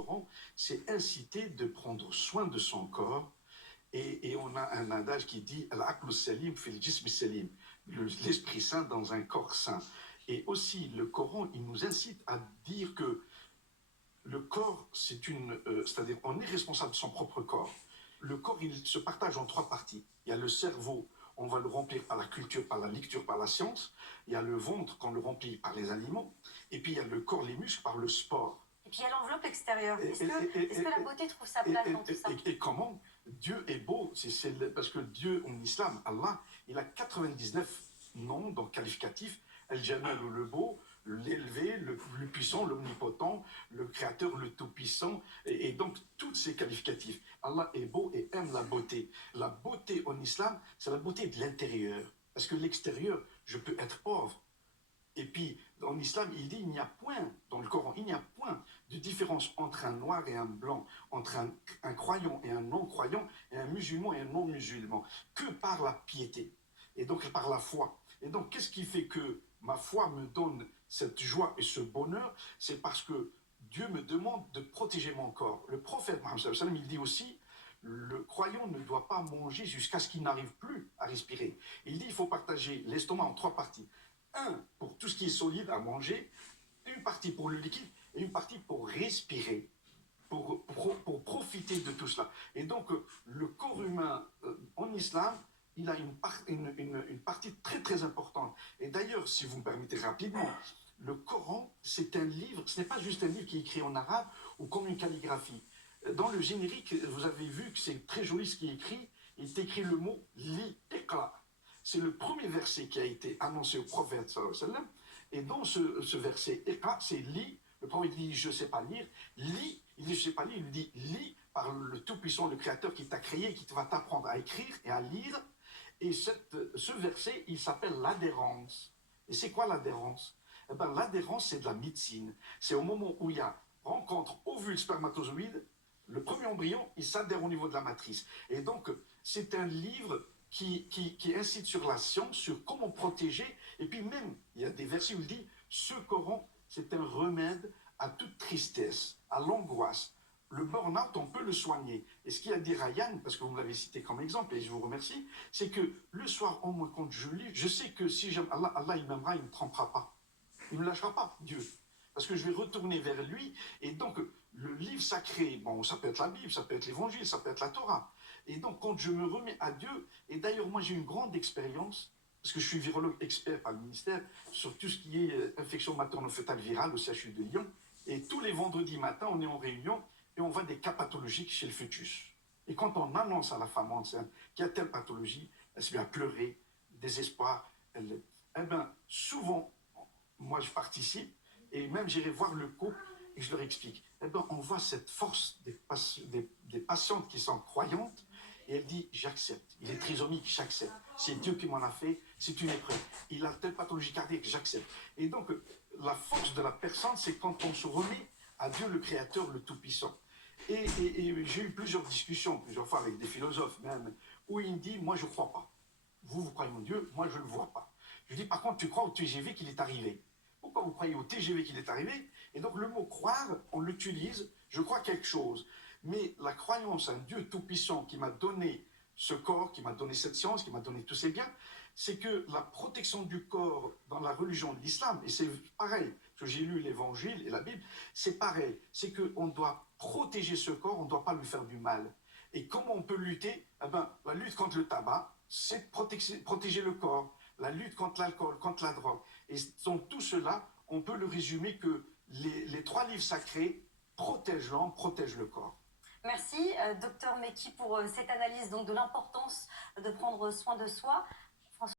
Coran, c'est inciter de prendre soin de son corps. Et on a un adage qui dit Al-aqlu salim fil jism salim, l'esprit sain dans un corps sain. Et aussi, le Coran, il nous incite à dire que le corps, c'est-à-dire on est responsable de son propre corps. Le corps, il se partage en trois parties. Il y a le cerveau, on va le remplir par la culture, par la lecture, par la science. Il y a le ventre qu'on le remplit par les aliments. Et puis il y a le corps, les muscles, par le sport. Et puis il y a l'enveloppe extérieure. Est-ce que la beauté trouve sa place dans tout ça? Et comment Dieu est beau, parce que Dieu en islam, Allah, il a 99 noms, donc qualificatifs. El-Jamal, le beau, l'élevé, le puissant, l'omnipotent, le créateur, le tout-puissant, et donc tous ces qualificatifs. Allah est beau et aime la beauté. La beauté en islam, c'est la beauté de l'intérieur. Parce que l'extérieur, je peux être pauvre. Et puis, en islam, il dit, il n'y a point, dans le Coran, il n'y a point de différence entre un noir et un blanc, entre un croyant et un non-croyant, et un musulman et un non-musulman, que par la piété, et donc par la foi. Et donc, qu'est-ce qui fait que ma foi me donne cette joie et ce bonheur? C'est parce que Dieu me demande de protéger mon corps. Le prophète Mohammed, il dit aussi, le croyant ne doit pas manger jusqu'à ce qu'il n'arrive plus à respirer. Il dit, il faut partager l'estomac en trois parties. Un, pour tout ce qui est solide à manger, une partie pour le liquide et une partie pour respirer, pour profiter de tout cela. Et donc, le corps humain en islam, il a une partie très très importante. Et d'ailleurs, si vous me permettez rapidement, le Coran, c'est un livre, ce n'est pas juste un livre qui est écrit en arabe ou comme une calligraphie. Dans le générique, vous avez vu que c'est très joli ce qui est écrit. Il est écrit le mot « li iqra ». C'est le premier verset qui a été annoncé au prophète sallallahu alayhi wa sallam. Et dans ce verset, iqra, c'est li. Le prophète dit, je ne sais pas lire. Li, il dit, je ne sais pas lire. Il lui dit, li, par le Tout-Puissant, le Créateur qui t'a créé, qui va t'apprendre à écrire et à lire. Et ce verset, il s'appelle l'adhérence. Et c'est quoi l'adhérence? Eh bien, l'adhérence, c'est de la médecine. C'est au moment où il y a rencontre ovule spermatozoïde, le premier embryon, il s'adhère au niveau de la matrice. Et donc, c'est un livre qui incite sur la science, sur comment protéger. Et puis même, il y a des versets où il dit, ce Coran, c'est un remède à toute tristesse, à l'angoisse. Le burn-out, on peut le soigner. Et ce qu'il a dit Ryan, parce que vous me l'avez cité comme exemple, et je vous remercie, c'est que le soir, au moins quand je lis, je sais que si j'aime Allah, Allah il m'aimera, il ne me trompera pas. Il ne me lâchera pas, Dieu. Parce que je vais retourner vers lui. Et donc, le livre sacré, bon, ça peut être la Bible, ça peut être l'Évangile, ça peut être la Torah. Et donc, quand je me remets à Dieu, et d'ailleurs, moi, j'ai une grande expérience, parce que je suis virologue expert par le ministère, sur tout ce qui est infection materno-fœtale virale au CHU de Lyon. Et tous les vendredis matins, on est en réunion et on voit des cas pathologiques chez le fœtus. Et quand on annonce à la femme enceinte qu'il y a telle pathologie, elle se met à pleurer, désespoir. Eh bien, souvent, moi, je participe et même j'irai voir le couple et je leur explique. Eh bien, on voit cette force des patientes qui sont croyantes. Et elle dit, j'accepte. Il est trisomique, j'accepte. C'est Dieu qui m'en a fait, c'est une épreuve. Il a telle pathologie cardiaque, j'accepte. Et donc, la force de la personne, c'est quand on se remet à Dieu le Créateur, le Tout-Puissant. Et j'ai eu plusieurs discussions, plusieurs fois avec des philosophes même, où ils me disent, moi je ne crois pas. Vous croyez en Dieu, moi je ne le vois pas. Je dis, par contre, tu crois au TGV qu'il est arrivé. Pourquoi vous croyez au TGV qu'il est arrivé? Et donc le mot croire, on l'utilise, je crois quelque chose. Mais la croyance à un Dieu tout-puissant qui m'a donné ce corps, qui m'a donné cette science, qui m'a donné tous ces biens, c'est que la protection du corps dans la religion de l'islam, et c'est pareil, parce que j'ai lu l'évangile et la Bible, c'est pareil, c'est qu'on doit protéger ce corps, on ne doit pas lui faire du mal. Et comment on peut lutter? Eh ben, la lutte contre le tabac, c'est protéger le corps. La lutte contre l'alcool, contre la drogue. Et dans tout cela, on peut le résumer que les trois livres sacrés protègent l'homme, protègent le corps. Merci, docteur Mekki, pour cette analyse donc, de l'importance de prendre soin de soi.